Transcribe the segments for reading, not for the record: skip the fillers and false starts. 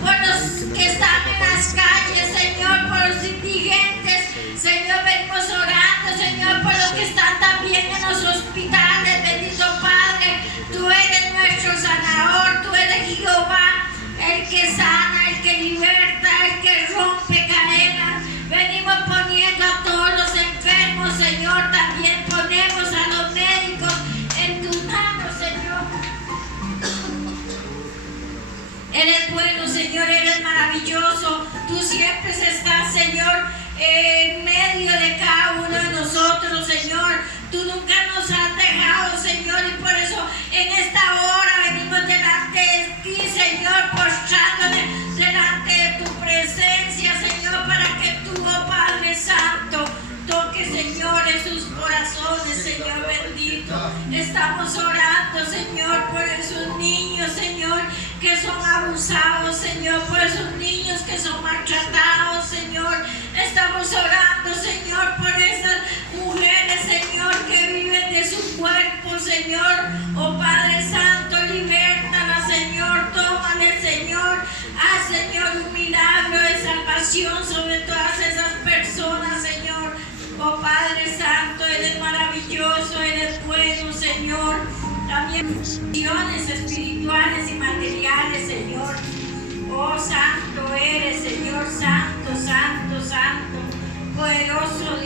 por los que están en las calles, Señor, por los indigentes. Señor, venimos orando, Señor, por los que están también en los hospitales. Bendito Padre, tú eres nuestro sanador, tú eres Jehová, el que sana, el que liberta, el que rompe cadenas. Venimos poniendo a todos los enfermos, Señor, también ponemos a los médicos en tus manos, Señor. Eres bueno, Señor, eres maravilloso. Tú siempre estás, Señor, en medio de cada uno de nosotros, Señor. Tú nunca nos has dejado, Señor, y por eso en esta hora venimos delante de ti, Señor, postrándonos delante de tu presencia, Señor, para que tú, oh Padre Santo, toques, Señor, en sus corazones, Señor bendito. Estamos orando, Señor, por esos niños, Señor, que son abusados, Señor, por esos niños que son maltratados, Señor. Estamos orando, Señor, por esas mujeres, Señor, que viven de su cuerpo, Señor. Oh Padre Santo, libértala, Señor, tómale, Señor. Haz, Señor, un milagro de salvación sobre todas esas personas, Señor. Oh Padre Santo, eres maravilloso, eres bueno, Señor. También bendiciones espirituales y materiales, Señor. Oh, santo eres, Señor, santo, santo, santo. Poderoso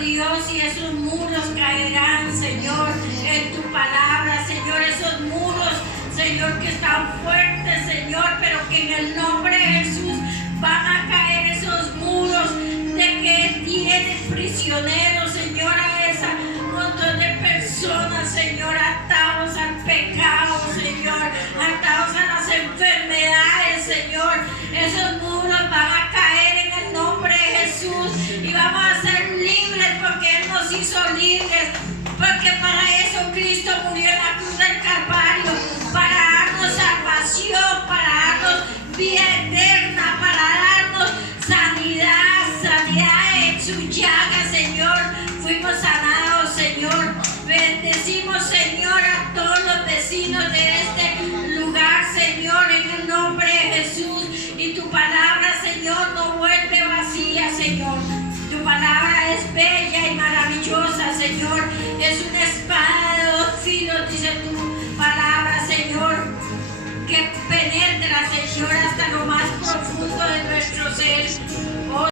Dios, y esos muros caerán, Señor, en tu palabra, Señor. Esos muros, Señor, que están fuertes, Señor, pero que en el nombre de Jesús van a caer esos muros de que tienen prisioneros, Señor, a esa montón de personas, Señor, atados al pecado, Señor, atados a las enfermedades, Señor. Esos muros van a caer en el nombre de Jesús y vamos a ser libres porque Él nos hizo libres, porque para eso Cristo murió en la cruz del Calvario, para darnos salvación, para darnos vida eterna, para darnos sanidad en su llaga, Señor. Fuimos sanados, Señor. Bendecimos, Señor, a todos los vecinos de este lugar, Señor, en el nombre de Jesús. Y tu palabra, Señor, no vuelve vacía, Señor. Tu palabra es bella y maravillosa, Señor. Es una espada de dos filos, dice tu palabra, Señor, que penetra, Señor, hasta lo más profundo de nuestro ser. Oh,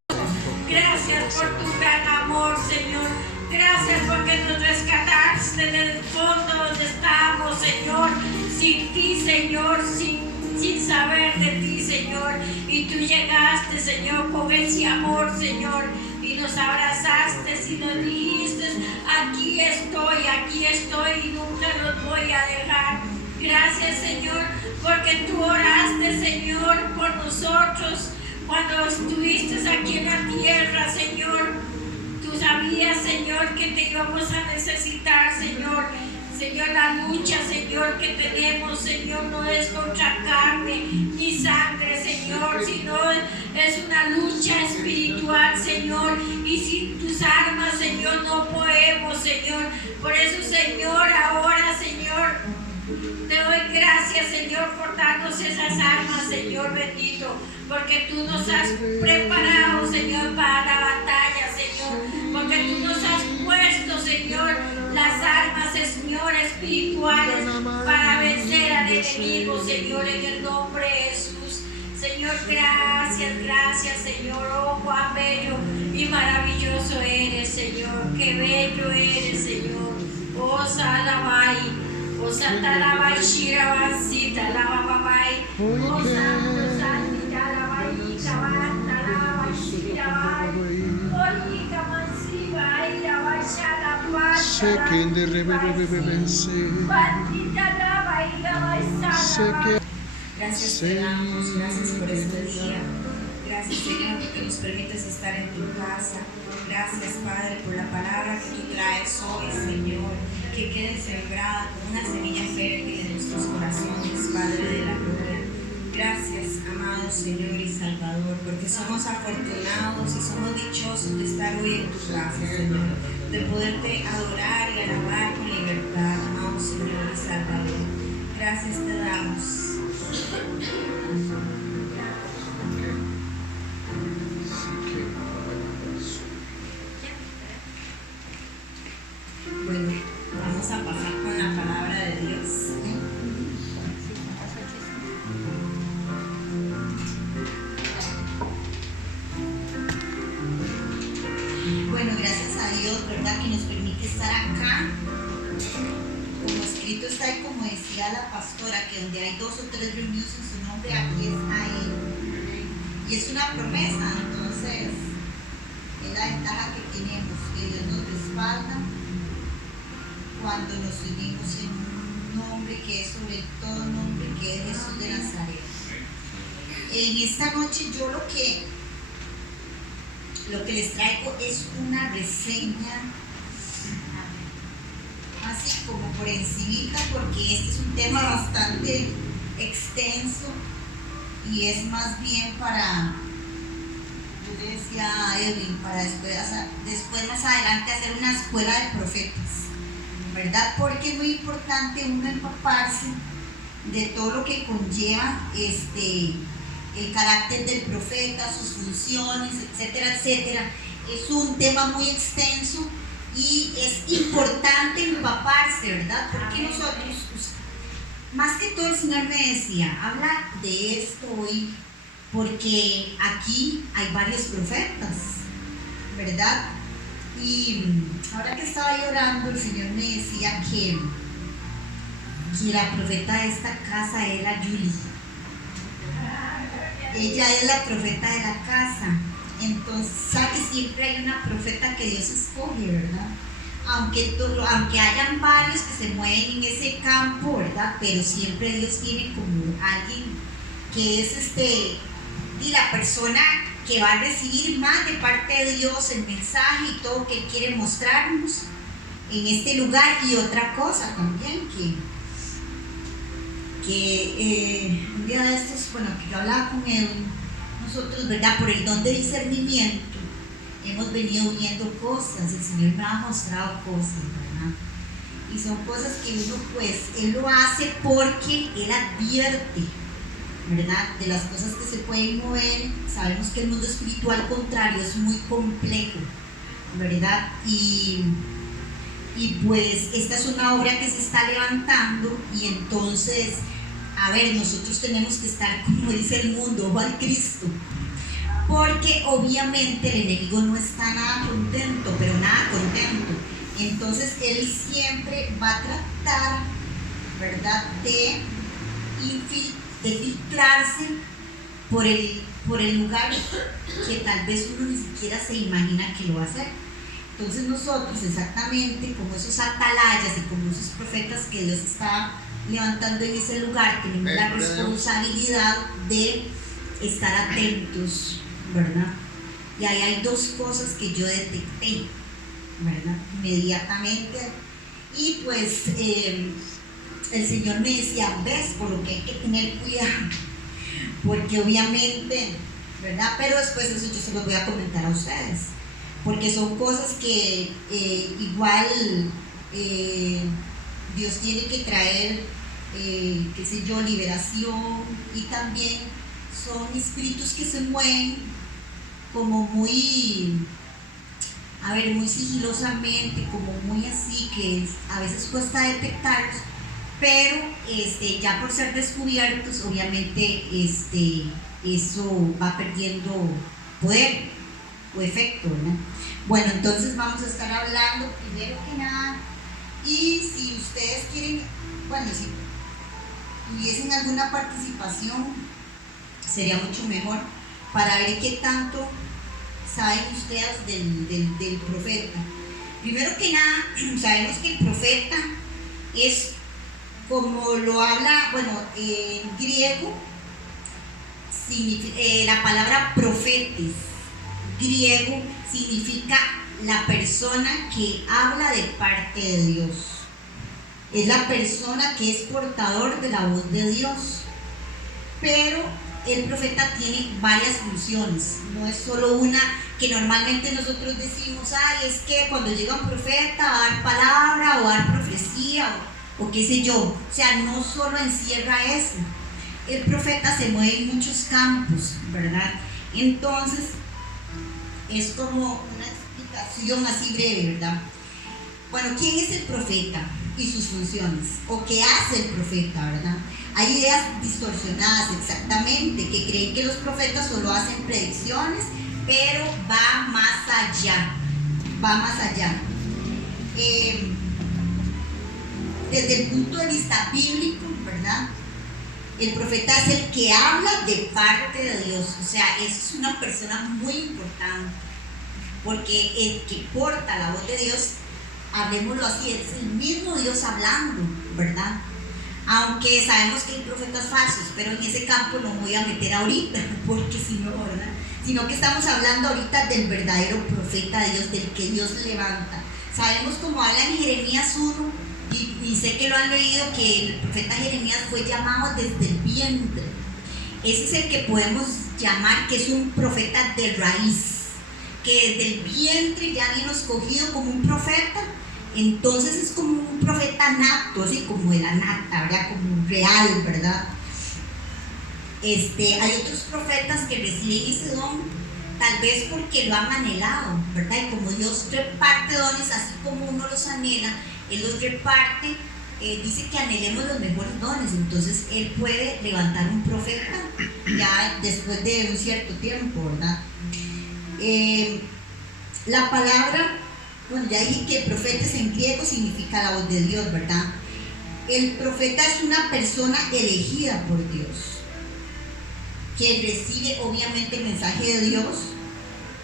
gracias por tu gran amor, Señor. Gracias porque nos rescataste del fondo donde estábamos, Señor, sin ti, Señor, sin saber de ti, Señor. Y tú llegaste, Señor, con ese amor, Señor, y nos abrazaste y nos dijiste, aquí estoy y nunca los voy a dejar. Gracias, Señor, porque tú oraste, Señor, por nosotros cuando estuviste aquí en la tierra, Señor. Tú sabías, Señor, que te íbamos a necesitar, Señor. Señor, la lucha, Señor, que tenemos, Señor, no es contra carne ni sangre, Señor, sino es una lucha espiritual, Señor. Y sin tus armas, Señor, no podemos, Señor. Por eso, Señor, ahora, Señor, te doy gracias, Señor, por darnos esas armas, Señor bendito, porque tú nos has preparado, Señor, para la batalla, Señor, porque tú nos has puesto, Señor, las armas, Señor, espirituales para vencer al enemigo, Señor, en el nombre de Jesús. Señor, gracias, Señor. Oh, cuán bello y maravilloso eres, Señor. Qué bello eres, Señor. Oh, Salabai. Oh, Satalabai, Shirabansita, Lavabai. Oh, Santo, Santita, Labai, Kabanta, Labai, Shirabai. Oh, Yikamansiba, Irabai, Shalabai, Shalabai. Gracias te damos, gracias por este día. Gracias, Señor, porque nos permites estar en tu casa. Gracias, Padre, por la palabra que tú traes hoy, Señor, que quede sembrada como una semilla fértil en nuestros corazones, Padre de la gloria. Gracias, amado Señor y Salvador, porque somos afortunados y somos dichosos de estar hoy en tu casa, Señor, de poderte adorar y alabar con libertad, amado Señor y Salvador. Gracias te damos. Bueno, vamos a pasar con la palabra de Dios. Bueno, gracias a Dios, ¿verdad? Que nos permite estar acá. Como escrito está y como decía la pastora, que donde hay 2 o 3 reunidos en su nombre, aquí está Él. Y es una promesa, entonces es la ventaja que tenemos, que Dios nos respalda cuando nos unimos en un nombre que es sobre todo nombre, que es Jesús de Nazaret. En esta noche yo lo que les traigo es una reseña, así como por encimita, porque este es un tema bastante extenso y es más bien para, yo le decía a Edwin, para después más adelante hacer una escuela de profetas, ¿verdad? Porque es muy importante uno empaparse de todo lo que conlleva el carácter del profeta, sus funciones, etcétera, etcétera. Es un tema muy extenso y es importante empaparse, ¿verdad? Porque nosotros, más que todo el Señor me decía, habla de esto hoy, porque aquí hay varios profetas, ¿verdad? Y ahora que estaba llorando, el Señor me decía que la profeta de esta casa era Julie. Ella es la profeta de la casa. Entonces, sabe que siempre hay una profeta que Dios escoge, ¿verdad? Aunque hayan varios que se mueven en ese campo, ¿verdad? Pero siempre Dios tiene como alguien que es y la persona que va a recibir más de parte de Dios el mensaje y todo que Él quiere mostrarnos en este lugar. Y otra cosa también que un día de estos, bueno, que yo hablaba con él, nosotros, ¿verdad? Por el don de discernimiento hemos venido viendo cosas, el Señor me ha mostrado cosas, ¿verdad? Y son cosas que uno, pues, Él lo hace porque Él advierte, ¿verdad? De las cosas que se pueden mover. Sabemos que el mundo espiritual contrario es muy complejo, ¿verdad? Y pues esta es una obra que se está levantando y entonces, a ver, nosotros tenemos que estar, como dice el mundo, ojo al Cristo, porque obviamente el enemigo no está nada contento, pero nada contento. Entonces él siempre va a tratar, ¿verdad?, de filtrarse por el lugar que tal vez uno ni siquiera se imagina que lo va a hacer. Entonces nosotros, exactamente como esos atalayas y como esos profetas que Dios está levantando en ese lugar, tenemos la responsabilidad de estar atentos, ¿verdad? Y ahí hay 2 cosas que yo detecté, ¿verdad? Inmediatamente. Y pues el Señor me decía, ves, por lo que hay que tener cuidado, porque obviamente, ¿verdad? Pero después eso yo se los voy a comentar a ustedes, porque son cosas que igual Dios tiene que traer, qué sé yo, liberación, y también son espíritus que se mueven como muy sigilosamente, como muy así, que a veces cuesta detectarlos, pero ya por ser descubiertos, obviamente eso va perdiendo poder o efecto, ¿no? Bueno, entonces vamos a estar hablando primero que nada, y si ustedes quieren, bueno, si tuviesen alguna participación sería mucho mejor para ver qué tanto saben ustedes del profeta. Primero que nada, sabemos que el profeta es, como lo habla, bueno, en griego, la palabra profetes, griego, significa la persona que habla de parte de Dios. Es la persona que es portador de la voz de Dios. Pero el profeta tiene varias funciones, no es solo una que normalmente nosotros decimos, ay, es que cuando llega un profeta va a dar palabra o a dar profecía o qué sé yo. O sea, no solo encierra eso, el profeta se mueve en muchos campos, ¿verdad? Entonces, es como una explicación así breve, ¿verdad? Bueno, ¿quién es el profeta y sus funciones? ¿O qué hace el profeta, verdad? Hay ideas distorsionadas exactamente, que creen que los profetas solo hacen predicciones, pero va más allá, va más allá. Desde el punto de vista bíblico, ¿verdad? El profeta es el que habla de parte de Dios, o sea, es una persona muy importante, porque el que porta la voz de Dios, hablemoslo así, es el mismo Dios hablando, ¿verdad? Aunque sabemos que hay profetas falsos, pero en ese campo no me voy a meter ahorita, porque si no, ¿verdad? Sino que estamos hablando ahorita del verdadero profeta de Dios, del que Dios levanta. Sabemos, como habla en Jeremías 1, y sé que lo han leído, que el profeta Jeremías fue llamado desde el vientre. Ese es el que podemos llamar que es un profeta de raíz, que desde el vientre ya vino escogido como un profeta. Entonces es como un profeta nato, así como de la nata, ¿verdad? Como real, ¿verdad? Hay otros profetas que reciben ese don, tal vez porque lo han anhelado, ¿verdad? Y como Dios reparte dones, así como uno los anhela, Él los reparte. Dice que anhelemos los mejores dones, entonces Él puede levantar un profeta ya después de un cierto tiempo, ¿verdad? La palabra, bueno, ya dije que profetas en griego significa la voz de Dios, ¿verdad? El profeta es una persona elegida por Dios, que recibe obviamente el mensaje de Dios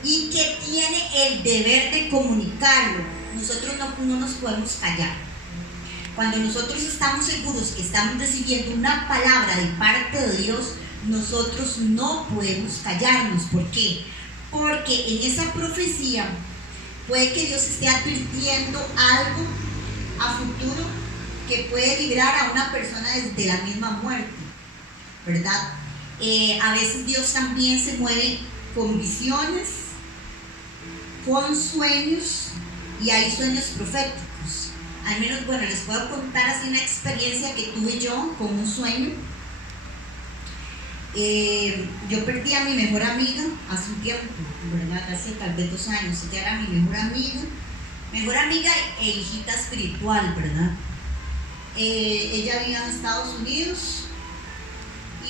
y que tiene el deber de comunicarlo. Nosotros no nos podemos callar. Cuando nosotros estamos seguros que estamos recibiendo una palabra de parte de Dios, nosotros no podemos callarnos. ¿Por qué? Porque en esa profecía puede que Dios esté advirtiendo algo a futuro que puede librar a una persona desde la misma muerte, ¿verdad? A veces Dios también se mueve con visiones, con sueños, y hay sueños proféticos. Al menos, bueno, les puedo contar así una experiencia que tuve yo con un sueño. Yo perdí a mi mejor amiga hace un tiempo, ¿verdad? Hace tal vez 2 años. Ella era mi mejor amiga e hijita espiritual, ¿verdad? Ella vivía en Estados Unidos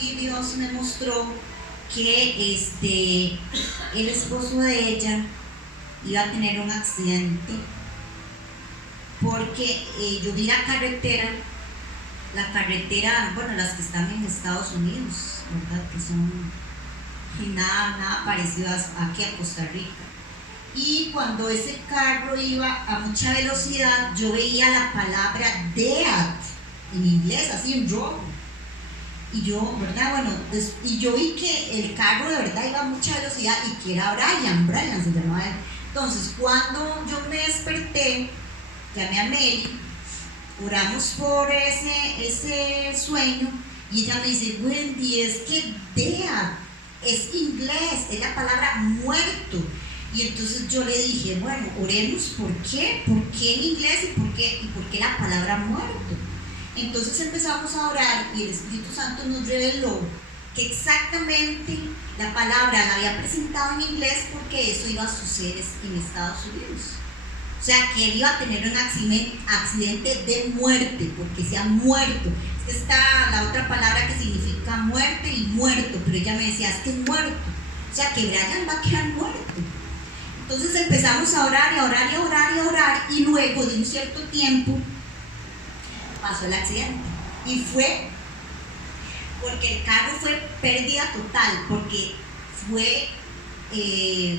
y Dios me mostró que el esposo de ella iba a tener un accidente, porque yo vi la carretera, bueno, las que están en Estados Unidos, ¿verdad? Que son nada parecido aquí a Costa Rica. Y cuando ese carro iba a mucha velocidad, yo veía la palabra death en inglés, así en rojo. Y yo, ¿verdad? Bueno, y yo vi que el carro de verdad iba a mucha velocidad y que era Brian se llamaba él. Entonces, cuando yo me desperté, llamé a Mary, oramos por ese sueño, y ella me dice: Wendy, es que death es inglés, es la palabra muerto. Y entonces yo le dije: bueno, oremos, ¿por qué? ¿Por qué en inglés y por qué la palabra muerto? Entonces empezamos a orar y el Espíritu Santo nos reveló que exactamente la palabra la había presentado en inglés porque eso iba a suceder en Estados Unidos. O sea, que él iba a tener un accidente de muerte, porque se ha muerto. Está la otra palabra que significa muerte y muerto, pero ella me decía: es que es muerto. O sea, que Brian va a quedar muerto. Entonces empezamos a orar y a orar y a orar y a orar, y luego de un cierto tiempo pasó el accidente. Y fue porque el carro fue pérdida total, porque fue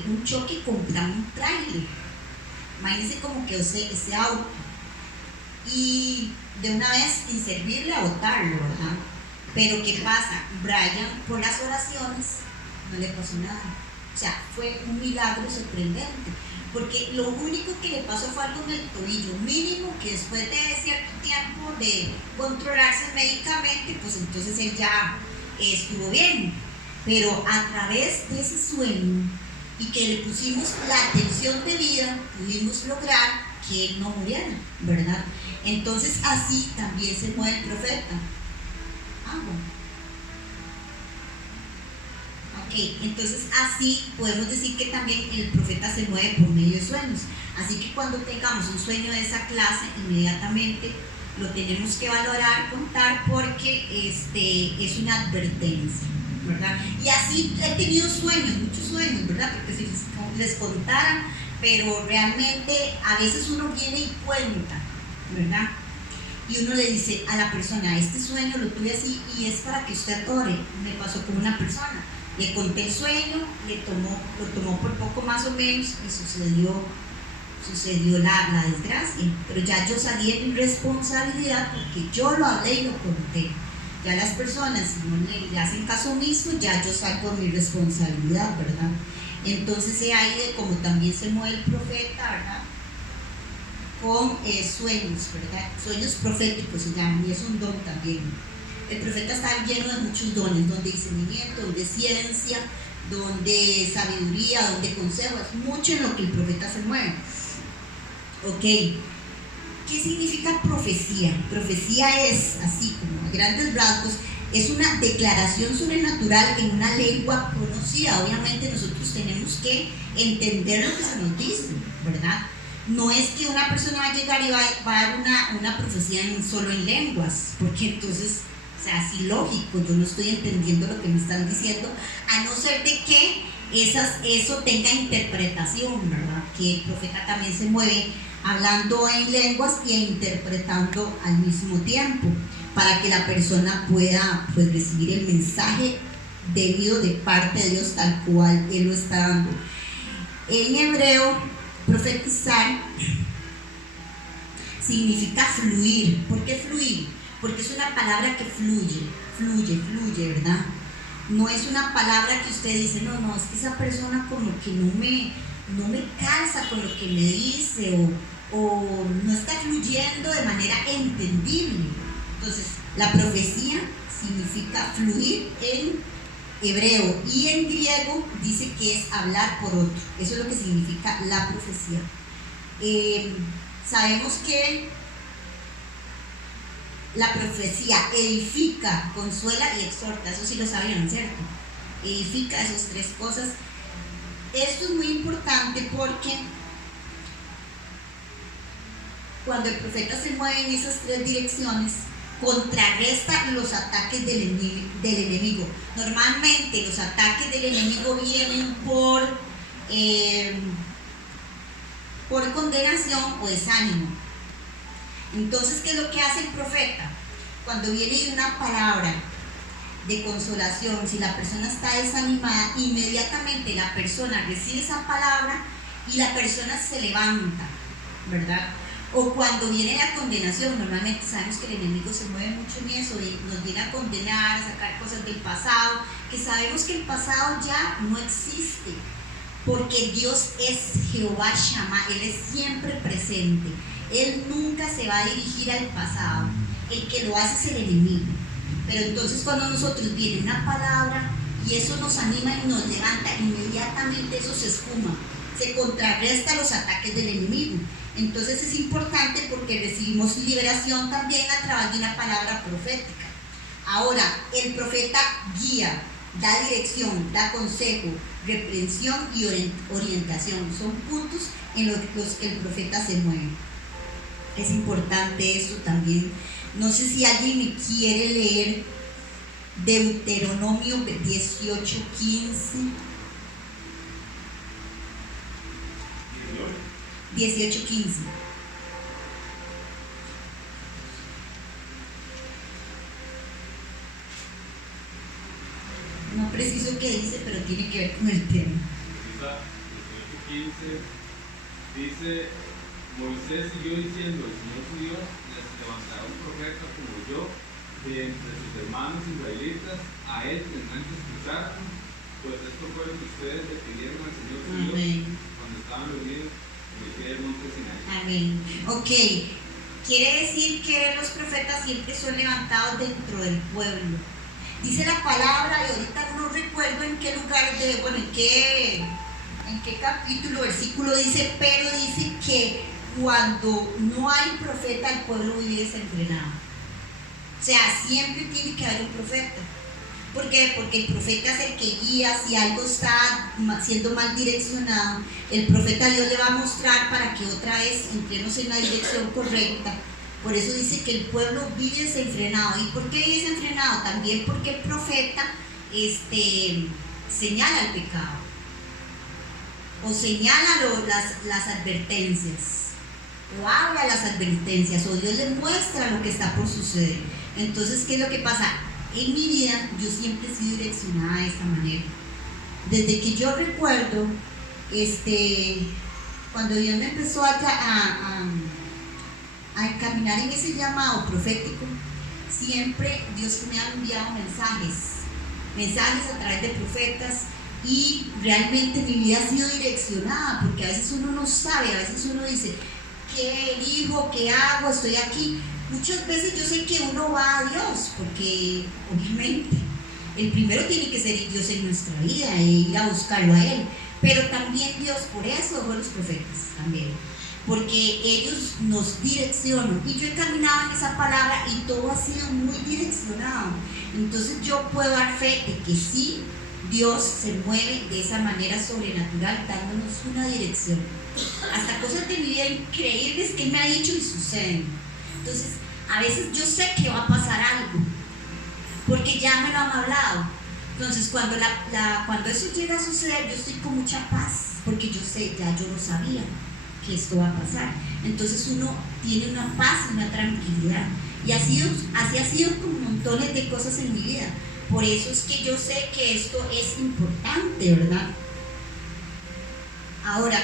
un choque contra un tráiler. Imagínense como que ese auto. Y de una vez inservible a botarlo, ¿verdad? Pero ¿qué pasa? Brian, por las oraciones, no le pasó nada. O sea, fue un milagro sorprendente, porque lo único que le pasó fue algo en el tobillo mínimo, que después de cierto tiempo de controlarse médicamente, pues entonces él ya estuvo bien. Pero a través de ese sueño y que le pusimos la atención de vida, pudimos lograr que él no muriera, ¿verdad? Entonces así también se mueve el profeta. Bueno. Ok, entonces así podemos decir que también el profeta se mueve por medio de sueños. Así que cuando tengamos un sueño de esa clase, inmediatamente lo tenemos que valorar, contar, porque es una advertencia, ¿verdad? Y así he tenido sueños, muchos sueños, ¿verdad? Porque si les contara, pero realmente a veces uno viene y cuenta, ¿verdad? Y uno le dice a la persona, este sueño lo tuve así y es para que usted ore. Me pasó con una persona, le conté el sueño, lo tomó por poco más o menos y sucedió la desgracia. Pero ya yo salí de mi responsabilidad porque yo lo hablé y lo conté. Ya las personas, si no le hacen caso omiso, ya yo salgo de mi responsabilidad, ¿verdad? Entonces es ahí de cómo también se mueve el profeta, ¿verdad? Con sueños, ¿verdad? Sueños proféticos se llaman, y es un don también. El profeta está lleno de muchos dones, don de discernimiento, don de ciencia, don de sabiduría, don de consejos, mucho en lo que el profeta se mueve. Ok, ¿qué significa profecía? Profecía es, así como a grandes rasgos, es una declaración sobrenatural en una lengua conocida. Obviamente nosotros tenemos que entender lo que se nos dice, ¿verdad? No es que una persona va a llegar y va a dar una profecía solo en lenguas, porque entonces, o sea, así lógico, yo no estoy entendiendo lo que me están diciendo, a no ser de que eso tenga interpretación, ¿verdad? Que el profeta también se mueve hablando en lenguas e interpretando al mismo tiempo, para que la persona pueda, pues, recibir el mensaje debido de parte de Dios tal cual Él lo está dando. En hebreo, profetizar significa fluir. ¿Por qué fluir? Porque es una palabra que fluye, ¿verdad? No es una palabra que usted dice, no, es que esa persona como que no me calza con lo que me dice, o no está fluyendo de manera entendible. Entonces, la profecía significa fluir en hebreo, y en griego dice que es hablar por otro. Eso es lo que significa la profecía. Sabemos que la profecía edifica, consuela y exhorta. Eso sí lo sabían, ¿cierto? Edifica, esas tres cosas. Esto es muy importante porque cuando el profeta se mueve en esas tres direcciones, contrarresta los ataques del enemigo. Normalmente los ataques del enemigo vienen por condenación o desánimo. Entonces, ¿qué es lo que hace el profeta? Cuando viene una palabra de consolación, si la persona está desanimada, inmediatamente la persona recibe esa palabra y la persona se levanta, ¿verdad? O cuando viene la condenación, normalmente sabemos que el enemigo se mueve mucho en eso, y nos viene a condenar, a sacar cosas del pasado, que sabemos que el pasado ya no existe, porque Dios es Jehová Shammah, Él es siempre presente, Él nunca se va a dirigir al pasado, el que lo hace es el enemigo. Pero entonces cuando nosotros viene una palabra y eso nos anima y nos levanta, inmediatamente eso se esfuma, se contrarresta los ataques del enemigo. Entonces es importante porque recibimos liberación también a través de una palabra profética. Ahora, el profeta guía, da dirección, da consejo, reprensión y orientación. Son puntos en los que el profeta se mueve. Es importante eso también. No sé si alguien me quiere leer Deuteronomio 18:15. 18:15. No preciso qué dice, pero tiene que ver con el tema. 18:15 dice: Moisés siguió diciendo, el Señor su Dios les levantará un profeta como yo de entre sus hermanos israelitas, a él tendrán que escuchar, pues esto fue lo que ustedes le pidieron al Señor su Dios cuando estaban reunidos en el pie del monte Sinaí. Amén. Ok, quiere decir que los profetas siempre son levantados dentro del pueblo. Dice la palabra, y ahorita no recuerdo en qué lugar en qué capítulo, versículo dice, pero dice que cuando no hay profeta, el pueblo vive desenfrenado. O sea, siempre tiene que haber un profeta. ¿Por qué? Porque el profeta es el que guía. Si algo está siendo mal direccionado, el profeta Dios le va a mostrar para que otra vez entremos en la dirección correcta. Por eso dice que el pueblo vive desenfrenado. ¿Y por qué vive desenfrenado? También porque el profeta señala el pecado o señala las advertencias o habla las advertencias o Dios le muestra lo que está por suceder. Entonces, ¿qué es lo que pasa? En mi vida yo siempre he sido direccionada de esta manera. Desde que yo recuerdo, cuando Dios me empezó a caminar en ese llamado profético, siempre Dios me ha enviado mensajes a través de profetas, y realmente mi vida ha sido direccionada, porque a veces uno no sabe, a veces uno dice, ¿qué elijo? ¿Qué hago? Estoy aquí. Muchas veces yo sé que uno va a Dios, porque obviamente el primero tiene que ser Dios en nuestra vida e ir a buscarlo a Él, pero también Dios, por eso dejó los profetas también, porque ellos nos direccionan, y yo he caminado en esa palabra y todo ha sido muy direccionado. Entonces yo puedo dar fe de que sí, Dios se mueve de esa manera sobrenatural, dándonos una dirección, hasta cosas de mi vida increíbles que Él me ha dicho y suceden. Entonces a veces yo sé que va a pasar algo porque ya me lo han hablado. Entonces cuando eso llega a suceder, yo estoy con mucha paz, porque yo sé, ya yo lo sabía que esto va a pasar. Entonces uno tiene una paz y una tranquilidad, y así ha sido con montones de cosas en mi vida. Por eso es que yo sé que esto es importante, ¿verdad? Ahora,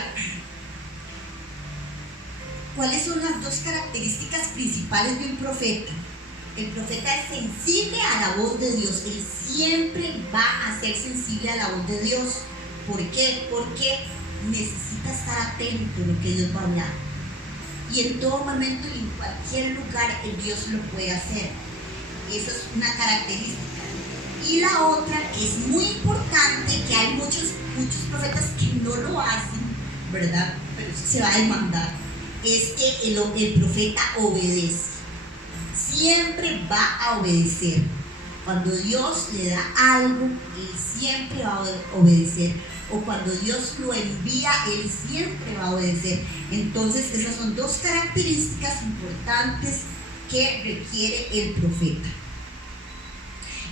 ¿cuáles son las dos características principales de un profeta? El profeta es sensible a la voz de Dios. Él siempre va a ser sensible a la voz de Dios. ¿Por qué? Porque necesita estar atento a lo que Dios va a hablar. Y en todo momento y en cualquier lugar el Dios lo puede hacer. Esa es una característica. Y la otra, que es muy importante, que hay muchos profetas que no lo hacen, ¿verdad? Pero eso se va a demandar, es que el profeta obedece. Siempre va a obedecer. Cuando Dios le da algo, él siempre va a obedecer. O cuando Dios lo envía, él siempre va a obedecer. Entonces esas son dos características importantes que requiere el profeta.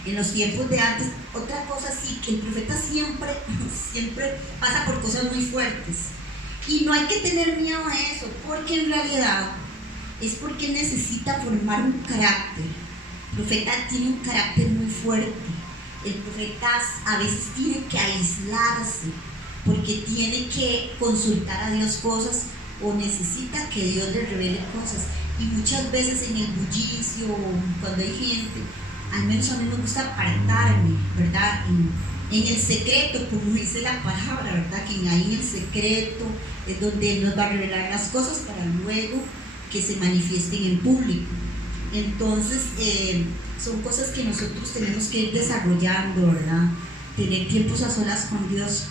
En los tiempos de antes, otra cosa sí, que el profeta siempre pasa por cosas muy fuertes. Y no hay que tener miedo a eso, porque en realidad es porque él necesita formar un carácter. El profeta tiene un carácter muy fuerte. El profeta a veces tiene que aislarse, porque tiene que consultar a Dios cosas, o necesita que Dios le revele cosas. Y muchas veces en el bullicio, cuando hay gente, al menos a mí me gusta apartarme, ¿verdad? En el secreto, como dice la palabra, ¿verdad? Que ahí en el secreto es donde Él nos va a revelar las cosas para luego que se manifiesten en público. Entonces, son cosas que nosotros tenemos que ir desarrollando, ¿verdad? Tener tiempos a solas con Dios.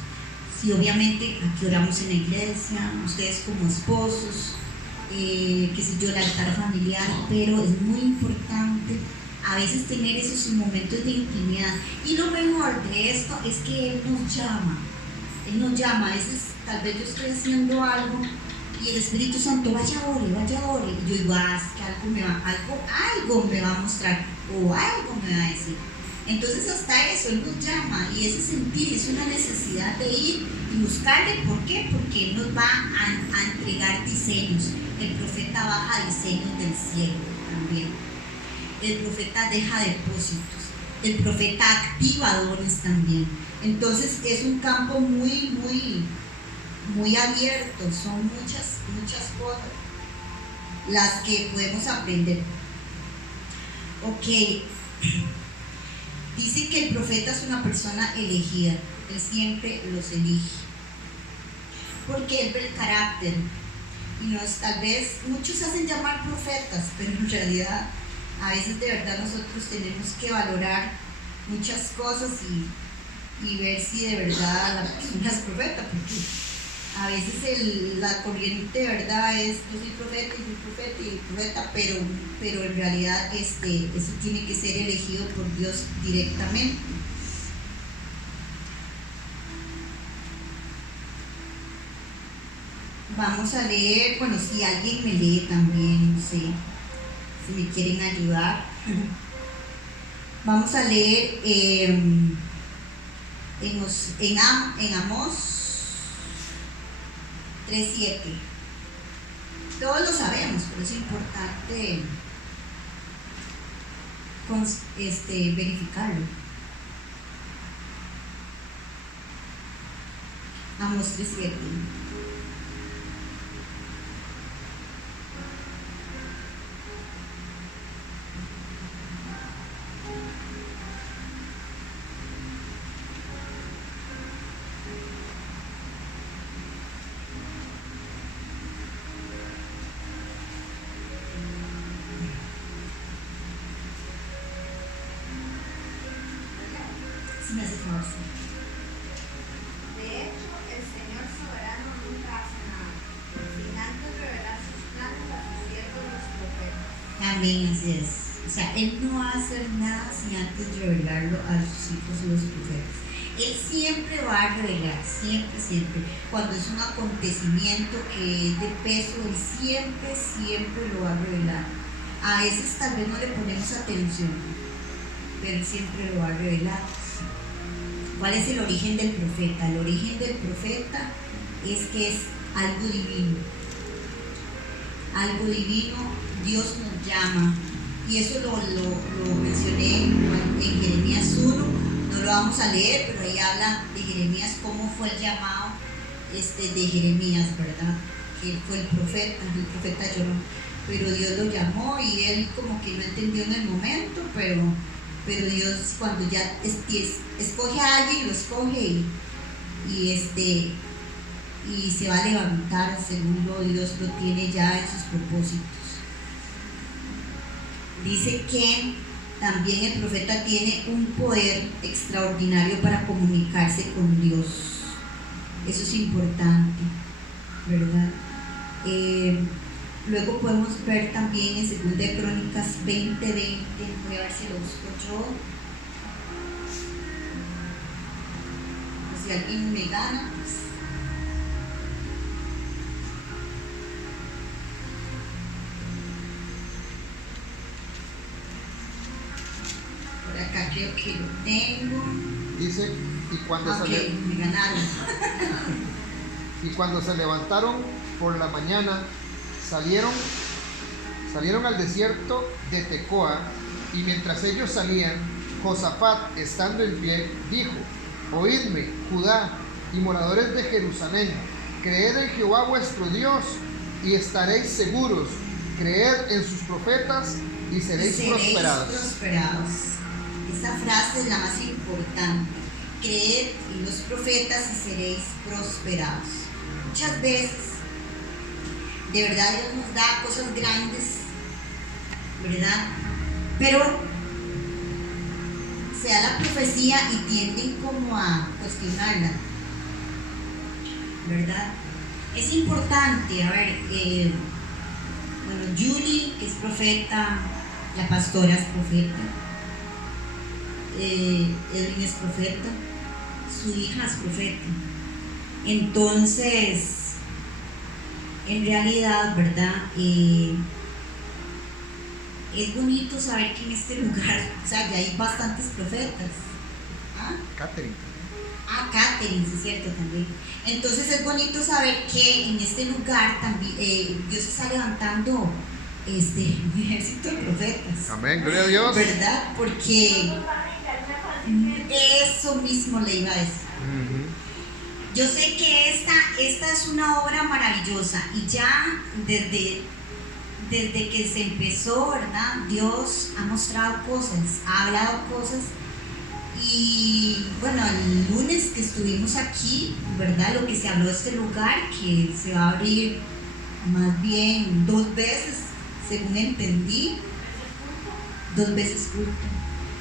Sí, obviamente aquí oramos en la iglesia, ustedes como esposos, qué sé yo, el altar familiar, pero es muy importante a veces tener esos momentos de intimidad. Y lo mejor de esto es que Él nos llama. A veces tal vez yo estoy haciendo algo y el Espíritu Santo, vaya ore. Y yo digo, es que algo me va a mostrar, o algo me va a decir. Entonces hasta eso Él nos llama, y ese sentir es una necesidad de ir y buscarle. ¿Por qué? Porque Él nos va a entregar diseños. El profeta baja diseños del cielo también. El profeta deja depósitos. El profeta activa dones también. Entonces es un campo muy abierto. Son muchas cosas las que podemos aprender. Ok. Dice que el profeta es una persona elegida. Él siempre los elige, porque Él ve el carácter. Y tal vez muchos se hacen llamar profetas, pero en realidad a veces de verdad nosotros tenemos que valorar muchas cosas y ver si de verdad la persona es profeta, porque a veces la corriente, ¿verdad? Es yo soy profeta y soy profeta y profeta, pero en realidad eso tiene que ser elegido por Dios directamente. Vamos a leer, bueno, si alguien me lee también, no sé, si me quieren ayudar. Vamos a leer en Amós 3:7. Todos lo sabemos, pero es importante verificarlo. Amós 3:7. Me hace favor, sí. De hecho, el Señor soberano nunca hace nada, sin antes revelar sus planes a sus siervos los profetas. Amén, así es. O sea, Él no va a hacer nada sin antes revelarlo a sus hijos y los profetas. Él siempre va a revelar, siempre. Cuando es un acontecimiento que es de peso, Él siempre lo va a revelar. A veces tal vez no le ponemos atención, pero Él siempre lo va a revelar. ¿Cuál es el origen del profeta? El origen del profeta es que es algo divino. Algo divino, Dios nos llama. Y eso lo mencioné en Jeremías 1. No lo vamos a leer, pero ahí habla de Jeremías, cómo fue el llamado de Jeremías, ¿verdad? Que fue el profeta lloró. Pero Dios lo llamó y él como que no entendió en el momento, pero Dios cuando ya escoge a alguien, lo escoge y se va a levantar según Dios lo tiene ya en sus propósitos. Dice que también el profeta tiene un poder extraordinario para comunicarse con Dios. Eso es importante, ¿verdad? Luego podemos ver también en 2 Crónicas 20:20, voy a ver si lo busco yo. Si alguien me gana, pues. Por acá creo que lo tengo. Dice, y cuando me ganaron. Y cuando se levantaron por la mañana, salieron al desierto de Tecoa, y mientras ellos salían, Josafat, estando en pie, dijo: Oídme, Judá y moradores de Jerusalén, creed en Jehová vuestro Dios y estaréis seguros, creed en sus profetas y seréis prosperados. Esa frase es la más importante. Creed en los profetas y seréis prosperados. Muchas veces, de verdad, Dios nos da cosas grandes, ¿verdad? Pero se da la profecía y tienden como a cuestionarla, ¿verdad? Es importante, a ver, bueno, Julie, que es profeta, la pastora es profeta, Edwin es profeta, su hija es profeta. Entonces, en realidad, ¿verdad? Es bonito saber que en este lugar, o sea, ya hay bastantes profetas. ¿Ah? Catherine, sí es cierto también. Entonces es bonito saber que en este lugar también Dios está levantando un ejército de profetas. amén, gloria a Dios. ¿Verdad? Porque eso mismo le iba a decir. Yo sé que esta es una obra maravillosa y ya desde que se empezó, ¿verdad? Dios ha mostrado cosas, ha hablado cosas. Y bueno, el lunes que estuvimos aquí, ¿verdad? Lo que se habló de este lugar, que se va a abrir más bien 2 veces, según entendí, 2 veces culto.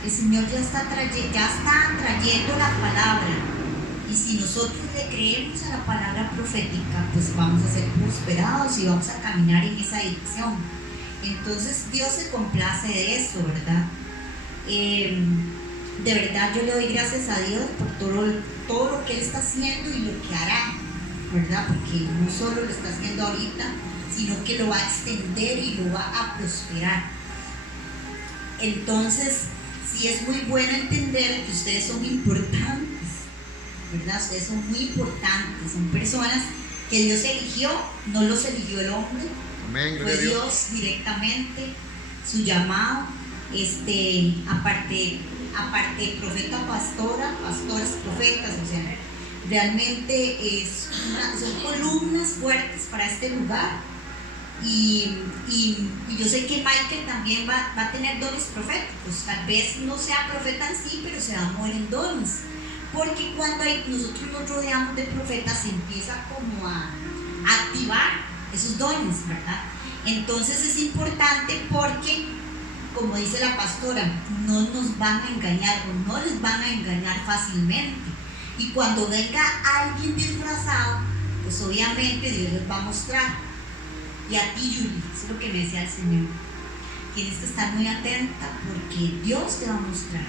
El Señor ya está trayendo la palabra Y si nosotros le creemos a la palabra profética, pues vamos a ser prosperados y vamos a caminar en esa dirección. Entonces Dios se complace de eso, ¿verdad? De verdad yo le doy gracias a Dios por todo lo que Él está haciendo y lo que hará, ¿verdad? Porque no solo lo está haciendo ahorita, sino que lo va a extender y lo va a prosperar. Entonces, sí es muy bueno entender que ustedes son importantes, ¿verdad? Ustedes son muy importantes, son personas que Dios eligió, no los eligió el hombre. Amén, Fue Dios directamente, su llamado, aparte profeta, pastores, profetas, o sea, realmente son columnas fuertes para este lugar. Y yo sé que Michael también va a tener dones proféticos, tal vez no sea profeta en sí, pero se va a mover en dones, porque cuando nosotros nos rodeamos de profetas se empieza como a activar esos dones, ¿verdad? Entonces es importante porque, como dice la pastora, no nos van a engañar o no les van a engañar fácilmente. Y cuando venga alguien disfrazado, pues obviamente Dios les va a mostrar. Y a ti, Julie, eso es lo que me decía el Señor. Tienes que estar muy atenta porque Dios te va a mostrar.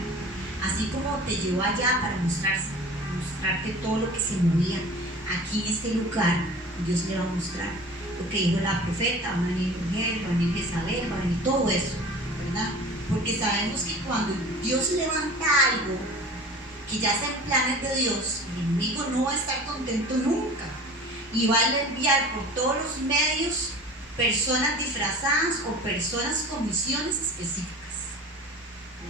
Así como te llevó allá para mostrarte todo lo que se movía aquí en este lugar, Dios le va a mostrar lo que dijo la profeta, van a venir mujeres, va a venir Jezabel, va a venir todo eso, ¿verdad? Porque sabemos que cuando Dios levanta algo que ya sea en planes de Dios, el enemigo no va a estar contento nunca y va a enviar por todos los medios personas disfrazadas o personas con misiones específicas.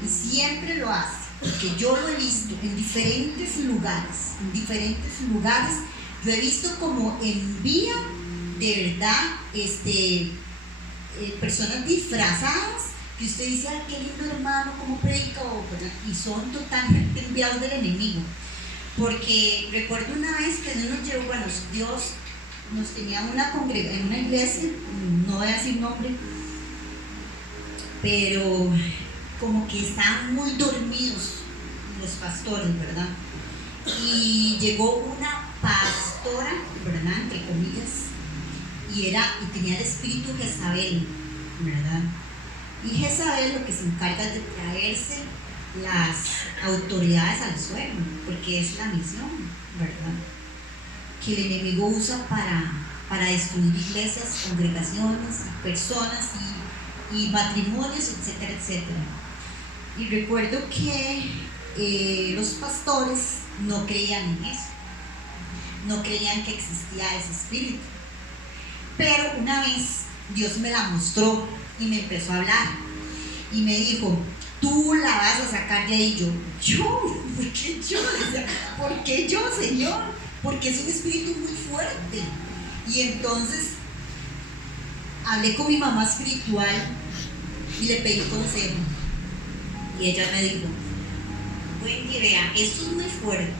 Y siempre lo hace, porque yo lo he visto en diferentes lugares. Yo he visto como envía de verdad personas disfrazadas que usted dice, ay, qué lindo hermano, cómo predica, y son totalmente enviados del enemigo. Porque recuerdo una vez que Dios nos llevó, bueno, Dios nos tenía en una iglesia, no voy a decir nombre, pero como que estaban muy dormidos los pastores, ¿verdad? Y llegó una pastora, ¿verdad? Entre comillas, y tenía el espíritu Jezabel, ¿verdad? Y Jezabel lo que se encarga es de traerse las autoridades al suelo, porque es la misión, ¿verdad? Que el enemigo usa para destruir iglesias, congregaciones, personas y matrimonios, etcétera, etcétera. Y recuerdo que los pastores no creían en eso, no creían que existía ese espíritu. Pero una vez Dios me la mostró y me empezó a hablar y me dijo, tú la vas a sacar de ahí. Yo, ¿por qué yo? ¿Por qué yo, Señor? Porque es un espíritu muy fuerte. Y entonces hablé con mi mamá espiritual y le pedí consejo. Y ella me dijo, Wendy, vea, esto es muy fuerte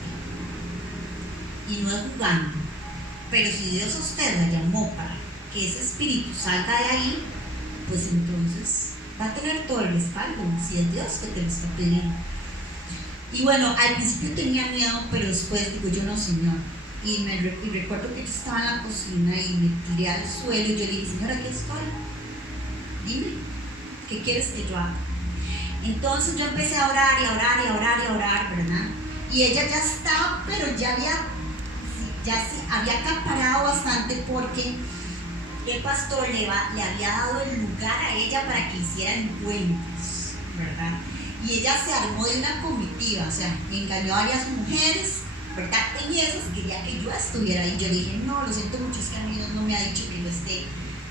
y no es jugando, pero si Dios a usted la llamó para que ese espíritu salga de ahí, pues entonces va a tener todo el respaldo, si es Dios que te lo está pidiendo. Y bueno, al principio tenía miedo, pero después digo, yo no, Señor. Y recuerdo que yo estaba en la cocina y me tiré al suelo y yo le dije, Señor, aquí estoy, dime, ¿qué quieres que yo haga? Entonces yo empecé a orar y a orar y a orar y a orar, ¿verdad? Y ella ya estaba, pero ya se había acaparado bastante porque el pastor le había dado el lugar a ella para que hiciera encuentros, ¿verdad? Y ella se armó de una comitiva, o sea, engañó a varias mujeres, ¿verdad? En esas quería que yo estuviera ahí. Yo le dije, no, lo siento mucho, es que a mí Dios no me ha dicho que yo esté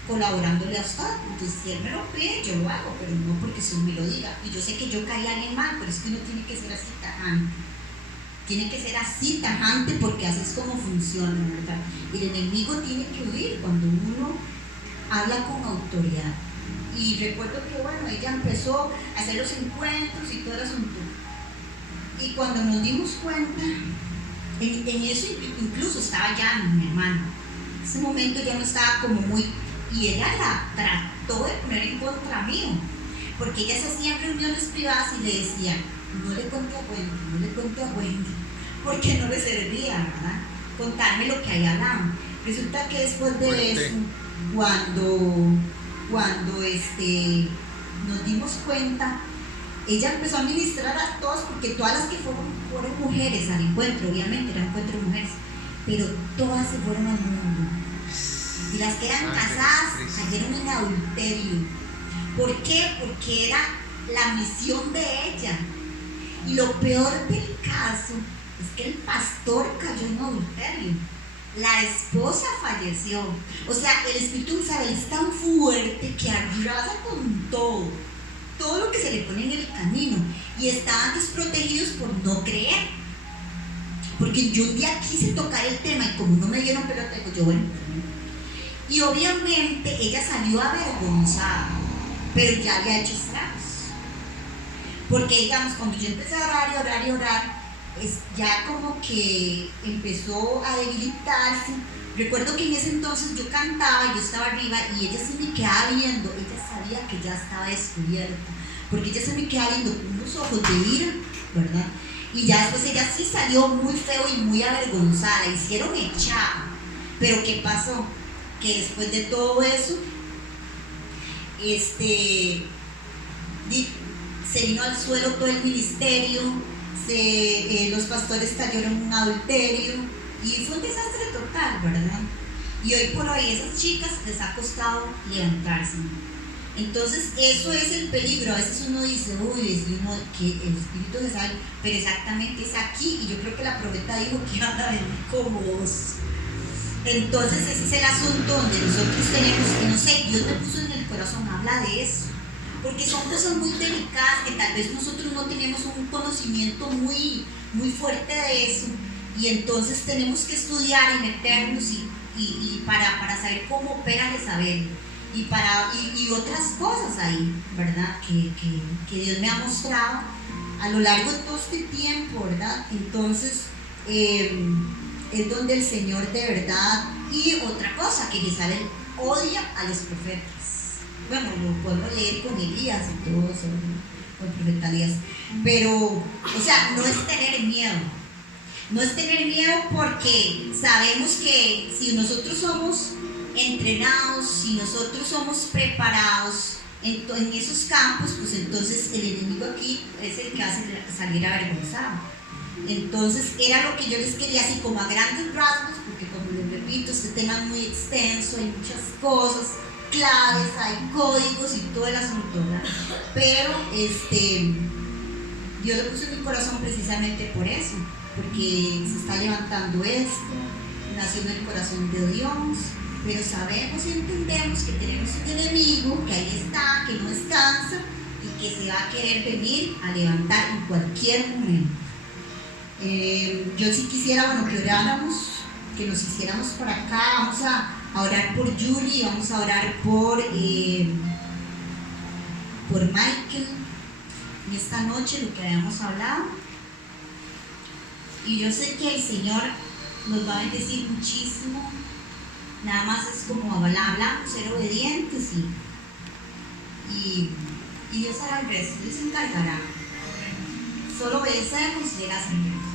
colaborándole a usted. Entonces, si él me lo pide, yo lo hago, pero no porque si él me lo diga. Y yo sé que yo caí a alguien mal, pero es que uno tiene que ser así tajante. Tiene que ser así tajante porque así es como funciona, ¿verdad? El enemigo tiene que huir cuando uno habla con autoridad. Y recuerdo que, bueno, ella empezó a hacer los encuentros y todo el asunto. Y cuando nos dimos cuenta, en eso incluso estaba ya mi hermano. En ese momento ya no estaba como muy... Y ella la trató de poner en contra mío, porque ella se hacía reuniones privadas y le decía, no le cuente a Wendy, porque no le servía, ¿verdad? Contarme lo que había hablado. Resulta que después de eso, cuando nos dimos cuenta, ella empezó a ministrar a todas, porque todas las que fueron mujeres al encuentro, obviamente era un encuentro de mujeres, pero todas se fueron al mundo. Y las que eran casadas cayeron en adulterio. ¿Por qué? Porque era la misión de ella. Y lo peor del caso es que el pastor cayó en adulterio. La esposa falleció. O sea, el espíritu de Isabel es tan fuerte que arrasa con todo lo que se le pone en el camino. Y estaban desprotegidos por no creer. Porque yo un día quise tocar el tema y como no me dieron pelota, digo yo, bueno. Y obviamente ella salió avergonzada, pero ya había hecho estragos. Porque digamos, cuando yo empecé a orar, ya como que empezó a debilitarse. Recuerdo que en ese entonces yo cantaba, yo estaba arriba y ella se me quedaba viendo, ella sabía que ya estaba descubierta, porque ella se me quedaba viendo con unos ojos de ira, ¿verdad? Y ya después ella sí salió muy feo y muy avergonzada, la hicieron echar. Pero ¿qué pasó? Que después de todo eso, se vino al suelo todo el ministerio, los pastores cayeron en un adulterio y fue un desastre total, ¿verdad? Y hoy por hoy esas chicas les ha costado levantarse. Entonces eso es el peligro. A veces uno dice, uy, que el espíritu de sal, pero exactamente es aquí. Y yo creo que la profeta dijo que iban a venir como vos. Entonces ese es el asunto donde nosotros tenemos, que no sé, Dios me puso en el corazón, habla de eso, porque son cosas muy delicadas que tal vez nosotros no tenemos un conocimiento muy, muy fuerte de eso, y entonces tenemos que estudiar y meternos y para saber cómo opera Jezabel y otras cosas ahí, ¿verdad? Que Dios me ha mostrado a lo largo de todo este tiempo, ¿verdad? Entonces es donde el Señor de verdad. Y otra cosa, que Jezabel odia a los profetas. Bueno, lo podemos leer con Elías y todo eso, con el profeta Elías. Pero, o sea, no es tener miedo. No es tener miedo porque sabemos que si nosotros somos entrenados, si nosotros somos preparados en esos campos, pues entonces el enemigo aquí es el que hace salir avergonzado. Entonces era lo que yo les quería, así como a grandes rasgos, porque como les repito, este tema es muy extenso, hay muchas cosas, claves, hay códigos y todo el asunto, ¿verdad? Pero Dios lo puso en mi corazón precisamente por eso, porque se está levantando esto, nació en el corazón de Dios, pero sabemos y entendemos que tenemos un enemigo que ahí está, que no descansa y que se va a querer venir a levantar en cualquier momento. Yo sí quisiera, bueno, que oráramos, que nos hiciéramos por acá. Vamos a orar por Yuri, vamos a orar por Michael en esta noche, lo que habíamos hablado. Y yo sé que el Señor nos va a bendecir muchísimo. Nada más es como hablamos, ser obedientes y Dios hará el resto, Dios se encargará. Solo obedecemos y llega a ser.